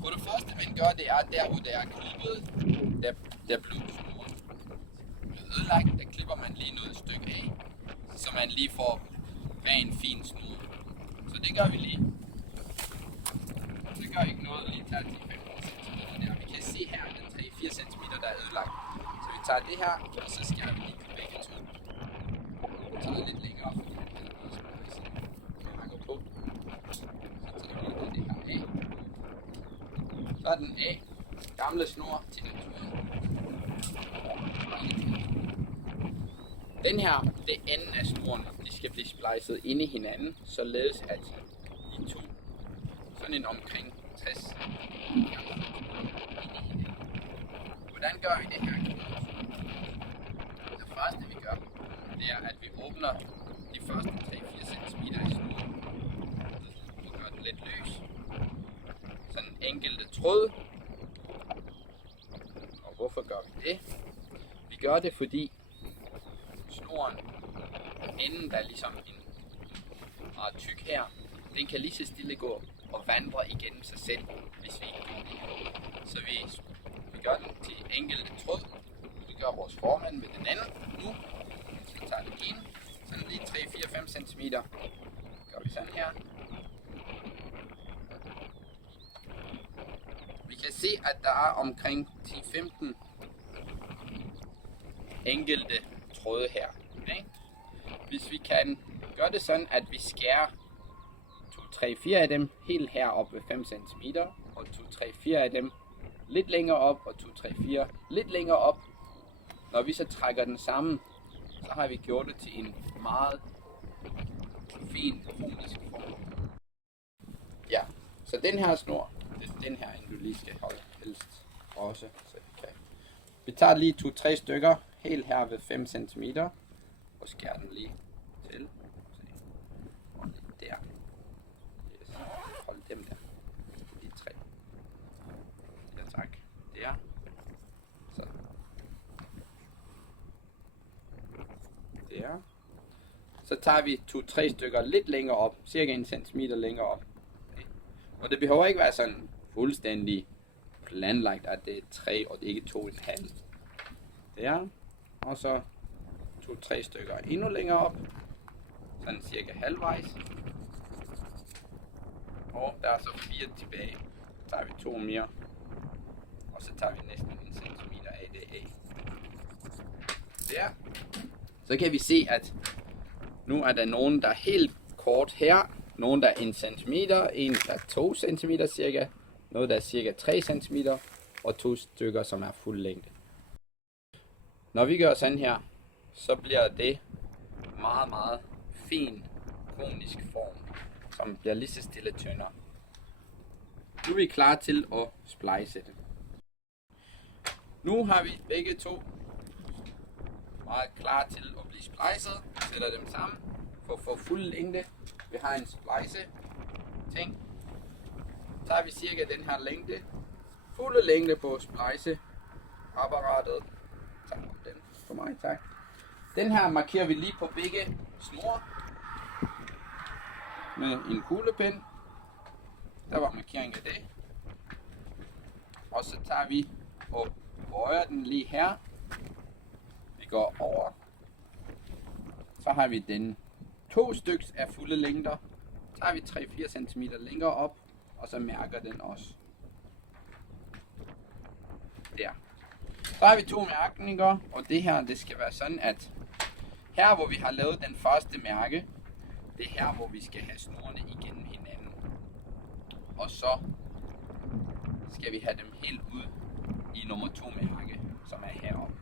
For det første, man gør, det er der, hvor der er klippet, der blev snoren ødelagt, der klipper man lige noget stykke af, så man lige får ren, fin snor. Så det gør vi lige. Det gør ikke noget, lige tager 10-15 cm der. Vi kan se her, den 3-4 cm, der er ødelagt. Så vi tager det her, og så skærer vi lige på begge to. Vi tager lidt længere, fordi han har noget spark på. Så tager vi det her af. Så er den af. Gamle snor til naturen. Den her, det enden af snoren, de skal blive splicet ind i hinanden, således at de to, sådan en omkring 60 ind i hinanden. Hvordan gør vi det her? Det første vi gør, det er at vi åbner de første 3-4 cm i snoren. Vi gør den lidt løs. Sådan enkelte tråd. Og hvorfor gør vi det? Vi gør det, fordi snoren, enden der er ligesom en meget tyk her, den kan lige så stille gå og vandre igennem sig selv, hvis vi ikke gør det. Så vi gør den til enkelte tråd. Vi gør vores formand med den anden nu. Så tager det ind. Sådan lige 3-4-5 cm. Gør vi sådan her. Vi kan se, at der er omkring 10-15 enkelte tråde her. Okay? Hvis vi kan gøre det sådan, at vi skærer 2-3-4 af dem helt herop ved 5 cm, og 2-3-4 af dem lidt længere op, og 2-3-4 lidt længere op. Når vi så trækker den sammen, så har vi gjort det til en meget fin kronisk form. Ja, så den her snor, det er den her, du lige skal holde helst også. Så vi tager lige 2-3 stykker helt her ved 5 cm, og skærer den lige til. Og lidt der. Yes. Hold dem der. De 3. Ja tak. Der. Så. Der. Så tager vi 2-3 stykker lidt længere op. Cirka 1 cm længere op. Okay. Og det behøver ikke være sådan fuldstændig planlagt, at det er 3 og det ikke 2,5. Der. Og så 2-3 stykker endnu længere op. Sådan cirka halvvejs. Og der er så 4 tilbage. Så tager vi 2 mere. Og så tager vi næsten 1 cm af det af. Der. Så kan vi se, at nu er der nogen, der er helt kort her. Nogen, der er 1 cm. En, der er 2 cm cirka. Noget, der er cirka 3 cm. Og 2 stykker, som er fuld længde. Når vi gør sådan her, så bliver det meget, meget fin konisk form, som bliver lige så stille tyndere. Nu er vi klar til at splice det. Nu har vi begge to meget klar til at blive splicet. Sætter dem sammen for at få fuld længde. Vi har en splice ting. Så har vi cirka den her længde. Fulde længde på splice apparatet. Den for mig, tak. Den her markerer vi lige på begge snore med en kuglepen. Der var markering af det. Og så tager vi og bøjer den lige her. Vi går over. Så har vi den 2 styks af fulde længder. Så har vi 3-4 cm længere op, og så mærker den også. Der. Så har vi 2 mærkninger, og det her, det skal være sådan, at her hvor vi har lavet den første mærke, det er her hvor vi skal have snorene igennem hinanden. Og så skal vi have dem helt ud i nummer 2 mærke, som er heroppe.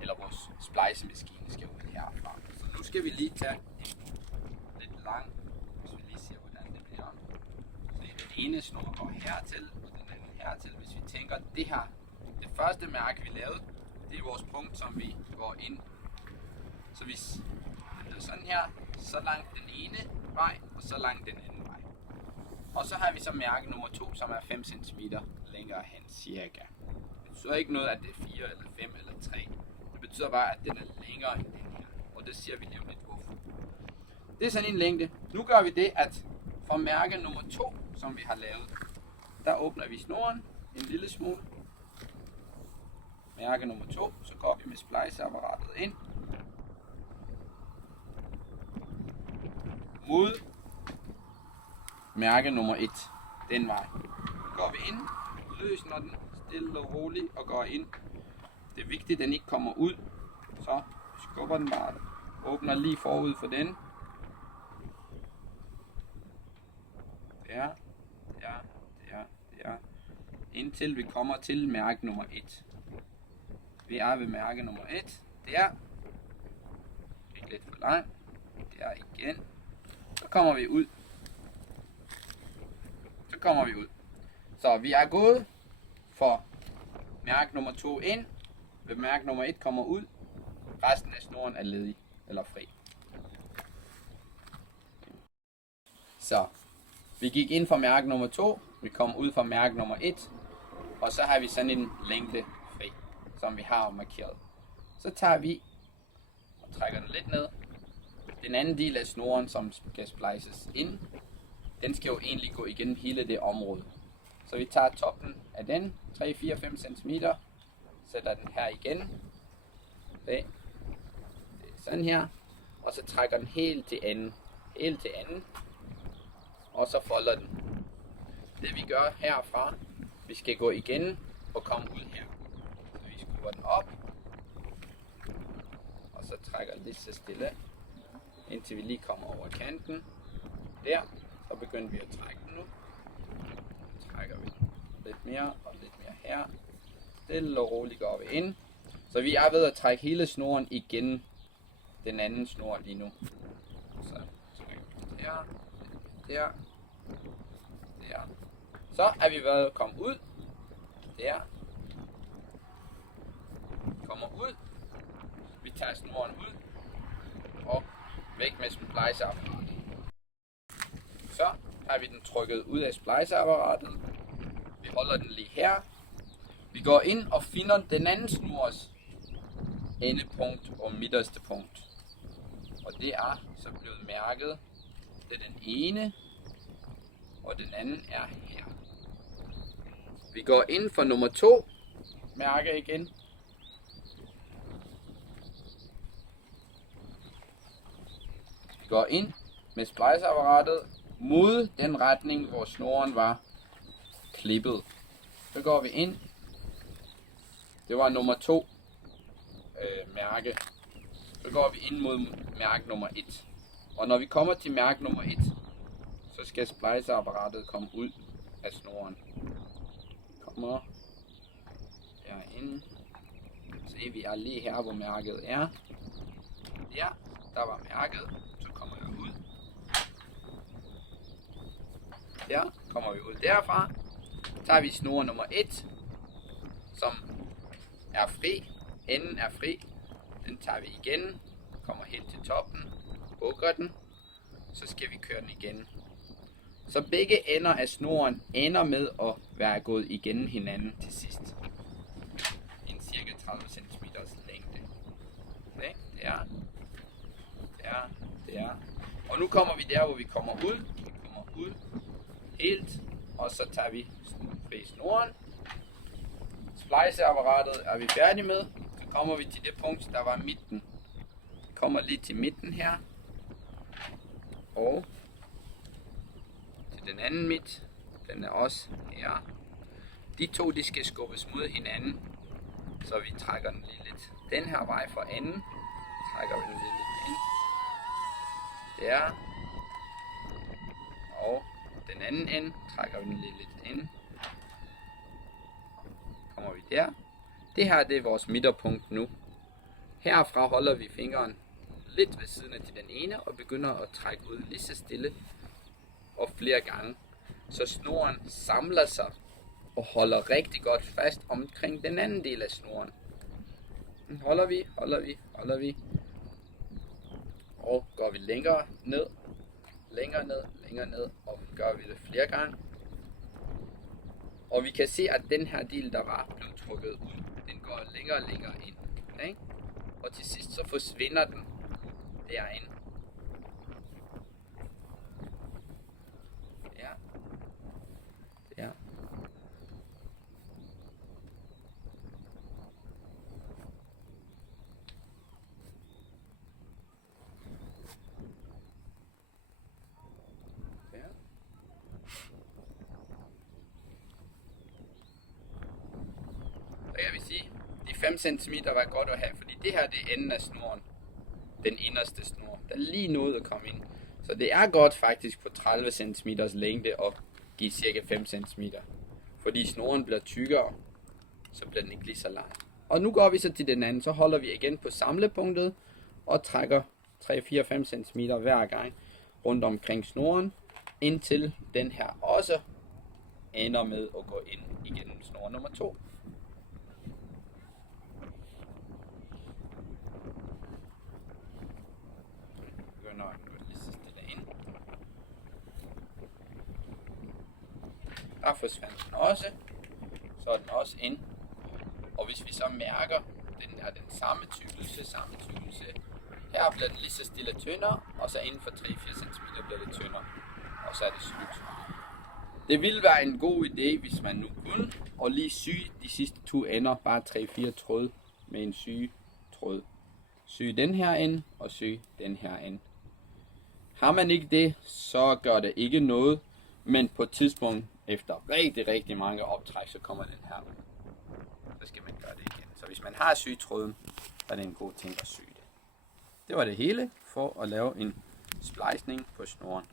Eller vores splice-maskine skal ud herfra. Så nu skal vi lige tage en lidt lang, hvis vi lige ser hvordan det bliver. Så den ene snor går hertil, og den anden hertil. Hvis vi tænker det her, det første mærke vi lavede, det er vores punkt, som vi går ind. Så hvis det bliver sådan her, så langt den ene vej, og så langt den anden vej. Og så har vi så mærke nummer 2, som er 5 cm længere hen cirka. Det betyder ikke noget, at det er 4 eller 5 eller 3. Det betyder bare, at den er længere end den her. Og det siger vi lige om lidt hvorfor. Det er sådan en længde. Nu gør vi det, at for mærke nummer 2, som vi har lavet, der åbner vi snoren en lille smule. Mærke nummer 2, så går vi med spliceapparatet ind. Mod mærke nummer 1, den vej. Går vi ind, løsner den stille og roligt og går ind. Det er vigtigt, at den ikke kommer ud, så skubber den bare. Åbner lige forud for den. Der. Indtil vi kommer til mærke nummer 1. Vi er ved mærke nummer 1. Der. Ikke lidt for langt. Der igen. Så kommer vi ud. Så vi er gået for mærke nummer 2 ind. Ved mærke nummer 1 kommer ud. Resten af snoren er ledig eller fri. Så vi gik ind for mærke nummer 2. Vi kom ud fra mærke nummer 1. Og så har vi sådan en længde fri, som vi har markeret. Så tager vi og trækker den lidt ned. Den anden del af snoren, som skal splices ind, den skal jo egentlig gå igennem hele det område. Så vi tager toppen af den, 3-4-5 cm, sætter den her igen. Det er sådan her. Og så trækker den helt til enden. Og så folder den. Det vi gør herfra, vi skal gå igen og komme ud her. Så vi skruer den op. Og så trækker lige så stille, indtil vi lige kommer over kanten. Der. Så begynder vi at trække den nu. Så trækker vi lidt mere og lidt mere her. Stille og roligt går vi ind. Så vi er ved at trække hele snoren igen. Den anden snor lige nu. Så trækker vi der. Der. Så er vi ved at komme ud. Der. Kommer ud. Vi tager snoren ud. Og væk med spliceapparatet. Så har vi den trykket ud af spliceapparatet. Vi holder den lige her. Vi går ind og finder den anden snors endepunkt og midterste punkt. Og det er så blevet mærket. Det er den ene. Og den anden er her. Vi går ind for nummer 2. Mærke igen. Vi går ind med spliceapparatet mod den retning, hvor snoren var klippet. Så går vi ind. Det var nummer 2 mærke. Så går vi ind mod mærke nummer 1. Og når vi kommer til mærke nummer 1, så skal spliceapparatet komme ud af snoren. Kommer herind. Se, vi er lige her, hvor mærket er. Ja, der var mærket. Så kommer jeg ud. Der kommer vi ud derfra. Tager vi snor nummer 1, som er fri. Enden er fri. Den tager vi igen. Kommer helt til toppen. Hugger den. Så skal vi køre den igen. Så begge ender af snoren ender med at være gået igennem hinanden til sidst. En cirka 30 cm længde. Okay? Der. Og nu kommer vi der, hvor vi kommer ud. Vi kommer ud helt. Og så tager vi fri snoren. Spliceapparatet er vi færdige med. Så kommer vi til det punkt, der var midten. Vi kommer lige til midten her. Og til den anden midt. Den er også her. De to, de skal skubbes mod hinanden. Så vi trækker den lige lidt den her vej fra enden. Trækker vi den lige lidt ind. Der. Og den anden ende trækker vi den lige lidt ind. Kommer vi der. Det her, det er vores midterpunkt nu. Herfra holder vi fingeren lidt ved siden af til den ene og begynder at trække ud lige så stille og flere gange. Så snoren samler sig og holder rigtig godt fast omkring den anden del af snoren. Holder vi. Og går vi længere ned, og gør vi det flere gange. Og vi kan se, at den her del, der var blevet trukket ud, den går længere og længere ind. Okay? Og til sidst så forsvinder den derinde. Der. 5 cm var godt at have, fordi det her det er enden af snoren. Den inderste snor. Der er lige noget at komme ind. Så det er godt faktisk på 30 cm længde at give cirka 5 cm. Fordi snoren bliver tykkere, så bliver den ikke lige så lang. Og nu går vi så til den anden, så holder vi igen på samlepunktet og trækker 3-4-5 cm hver gang rundt omkring snoren, indtil den her også ender med at gå ind igennem snor nummer 2. Begynder at gå lige så stille ind. Der forsvandt den også. Så er den også ind. Og hvis vi så mærker, den er den samme tykkelse. Her bliver den lige så stille tyndere, og så inden for 3-4 cm bliver det tyndere. Og så er det slut. Det ville være en god idé, hvis man nu kunne, og lige sy de sidste 2 ender, bare 3-4 tråd med en sytråd. Sy den her ind, og sy den her ind. Har man ikke det, så gør det ikke noget, men på et tidspunkt, efter rigtig mange optræk, så kommer den her ud. Så skal man gøre det igen. Så hvis man har sytråden, så er det en god ting at sy det. Det var det hele for at lave en splejsning på snoren.